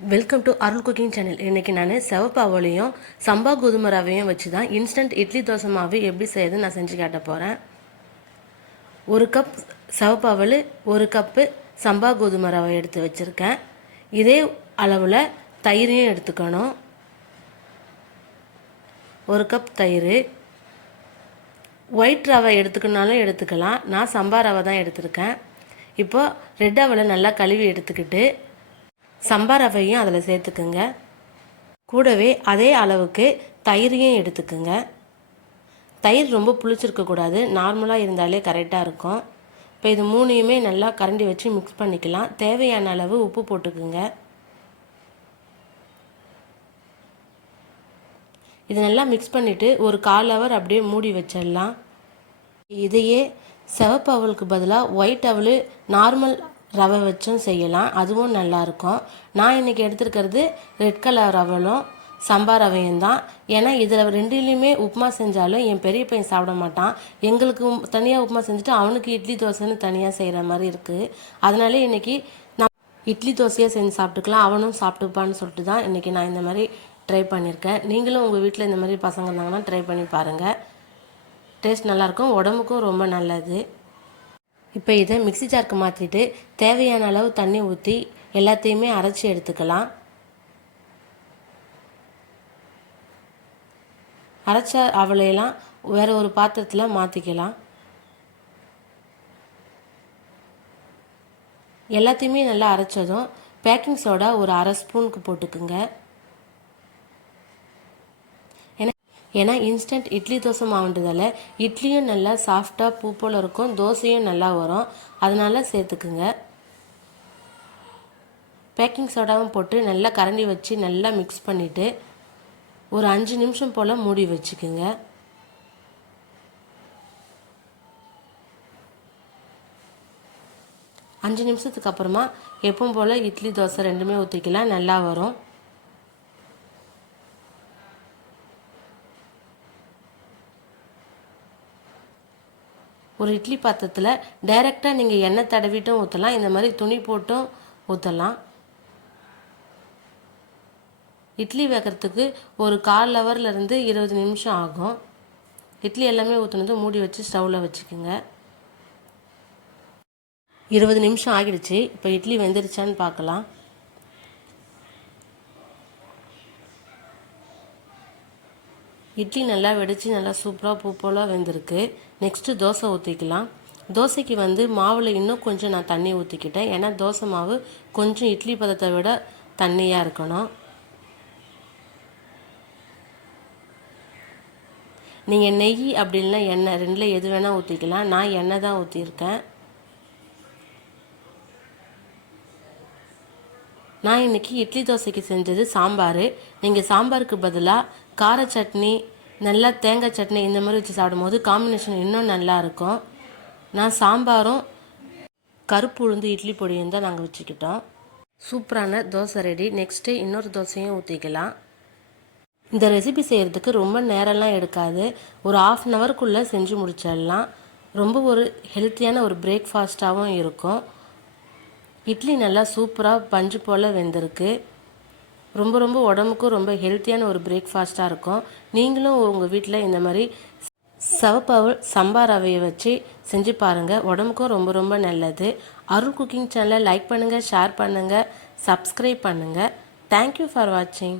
Welcome to Arul cooking channel. இன்றைக்கி நான் செவப்பாவளையும் சம்பா கோதுமை ரவையும் வச்சு தான் இன்ஸ்டன்ட் இட்லி தோசை மாவு எப்படி செய்யுதுன்னு நான் செஞ்சு காட்ட போகிறேன். 1 கப் செவப்பாவல், 1 கப்பு சம்பா கோதுமை ரவை எடுத்து வச்சுருக்கேன். இதே அளவில் தயிரையும் எடுத்துக்கணும். 1 கப் தயிர். ஒயிட் ரவை எடுத்துக்கணுனாலும் எடுத்துக்கலாம். நான் சம்பா ரவை தான் எடுத்திருக்கேன். இப்போது ரெட் அவலை நல்லா கழுவி எடுத்துக்கிட்டு சம்பா ரவையும் அதில் சேர்த்துக்குங்க. கூடவே அதே அளவுக்கு தயிரையும் எடுத்துக்குங்க. தயிர் ரொம்ப புளிச்சிருக்கக்கூடாது, நார்மலாக இருந்தாலே கரெக்டாக இருக்கும். இப்போ இது மூணையுமே நல்லா கரண்டி வச்சு மிக்ஸ் பண்ணிக்கலாம். தேவையான அளவு உப்பு போட்டுக்குங்க. இது நல்லா மிக்ஸ் பண்ணிவிட்டு ஒரு 1/4 ஹவர் அப்படியே மூடி வச்சிடலாம். இதையே சிவப்பு அவலுக்கு பதிலாக ஒயிட் அவல் நார்மல் ரவை வச்சும் செய்யலாம், அதுவும் நல்லாயிருக்கும். நான் இன்றைக்கி எடுத்துருக்கிறது ரெட் கலர் அவலும் சம்பா ரவையும் தான். ஏன்னா இதில் ரெண்டுலேயுமே உப்புமா செஞ்சாலும் என் பெரிய பையன் சாப்பிட மாட்டான். எங்களுக்கு தனியாக உப்புமா செஞ்சுட்டு அவனுக்கு இட்லி தோசைன்னு தனியாக செய்கிற மாதிரி இருக்குது. அதனாலே இன்றைக்கி நான் இட்லி தோசையாக செஞ்சு சாப்பிட்டுக்கலாம், அவனும் சாப்பிட்டுப்பான்னு சொல்லிட்டு தான் இன்றைக்கி நான் இந்த மாதிரி ட்ரை பண்ணியிருக்கேன். நீங்களும் உங்கள் வீட்டில் இந்த மாதிரி பசங்க இருந்தாங்கன்னா ட்ரை பண்ணி பாருங்கள். டேஸ்ட் நல்லாயிருக்கும், உடம்புக்கும் ரொம்ப நல்லது. இப்போ இதை மிக்ஸி ஜாருக்கு மாற்றிட்டு தேவையான அளவு தண்ணி ஊற்றி எல்லாத்தையுமே அரைச்சி எடுத்துக்கலாம். அரைச்ச அவளையெல்லாம் வேறு ஒரு பாத்திரத்தில் மாற்றிக்கலாம். எல்லாத்தையுமே நல்லா அரைச்சதும் பேக்கிங் சோடா ஒரு 1/2 ஸ்பூனுக்கு போட்டுக்குங்க. ஏன்னா இன்ஸ்டன்ட் இட்லி தோசை மாவுன்றதால இட்லியும் நல்லா சாஃப்டாக பூ போல் இருக்கும், தோசையும் நல்லா வரும், அதனால் சேர்த்துக்குங்க. பேக்கிங் சோடாவும் போட்டு நல்லா கரண்டி வச்சு நல்லா மிக்ஸ் பண்ணிவிட்டு ஒரு 5 நிமிஷம் போல் மூடி வச்சுக்குங்க. அஞ்சு நிமிஷத்துக்கு அப்புறமா எப்பவும் போல் இட்லி தோசை ரெண்டுமே ஊற்றிக்கலாம், நல்லா வரும். ஒரு இட்லி பாத்திரத்தில் டைரெக்டாக நீங்கள் எண்ணெய் தடவிட்டும் ஊற்றலாம், இந்த மாதிரி துணி போட்டும் ஊற்றலாம். இட்லி வேகிறதுக்கு ஒரு 1/4 ஹவர்லேருந்து 20 நிமிஷம் ஆகும். இட்லி எல்லாமே ஊற்றுனது மூடி வச்சு ஸ்டவ்வில் வச்சுக்கோங்க. 20 நிமிஷம் ஆகிடுச்சு. இப்போ இட்லி வெந்துருச்சான்னு பார்க்கலாம். இட்லி நல்லா வெடித்து நல்லா சூப்பராக பூ போல் வெந்திருக்கு. நெக்ஸ்ட்டு தோசை ஊற்றிக்கலாம். தோசைக்கு மாவில் இன்னும் கொஞ்சம் நான் தண்ணி ஊற்றிக்கிட்டேன். ஏன்னா தோசை மாவு கொஞ்சம் இட்லி பதத்தை விட தண்ணியாக இருக்கணும். நீங்கள் நெய் அப்படி இல்லைனா எண்ணெய் ரெண்டில் எது வேணால் ஊற்றிக்கலாம். நான் எண்ணெய் தான் ஊற்றிருக்கேன். நான் இன்றைக்கி இட்லி தோசைக்கு செஞ்சது சாம்பார். நீங்கள் சாம்பாருக்கு பதிலாக கார சட்னி, நல்லா தேங்காய் சட்னி இந்த மாதிரி வச்சு சாப்பிடும்போது காம்பினேஷன் இன்னும் நல்லாயிருக்கும். நான் சாம்பாரும் கருப்பு உளுந்து இட்லி பொடியும் தான் நாங்கள் வச்சுக்கிட்டோம். சூப்பரான தோசை ரெடி. நெக்ஸ்ட்டு இன்னொரு தோசையும் ஊற்றிக்கலாம். இந்த ரெசிபி செய்கிறதுக்கு ரொம்ப நேரம்லாம் எடுக்காது, ஒரு 1/2 ஹவருக்குள்ளே செஞ்சு முடிச்சிடலாம். ரொம்ப ஒரு ஹெல்த்தியான ஒரு பிரேக்ஃபாஸ்ட்டாகவும் இருக்கும். இட்லி நல்லா சூப்பராக பஞ்சு போல் வெந்திருக்கு. ரொம்ப ரொம்ப உடம்புக்கும் ரொம்ப ஹெல்த்தியான ஒரு பிரேக்ஃபாஸ்ட்டாக இருக்கும். நீங்களும் உங்கள் வீட்டில் இந்த மாதிரி சிவப்பவல் சம்பா ரவையை வச்சு செஞ்சு பாருங்கள், உடம்புக்கும் ரொம்ப ரொம்ப நல்லது. அருள் குக்கிங் சேனலை லைக் பண்ணுங்கள், ஷேர் பண்ணுங்கள், சப்ஸ்கிரைப் பண்ணுங்கள். தேங்க்யூ ஃபார் வாட்சிங்.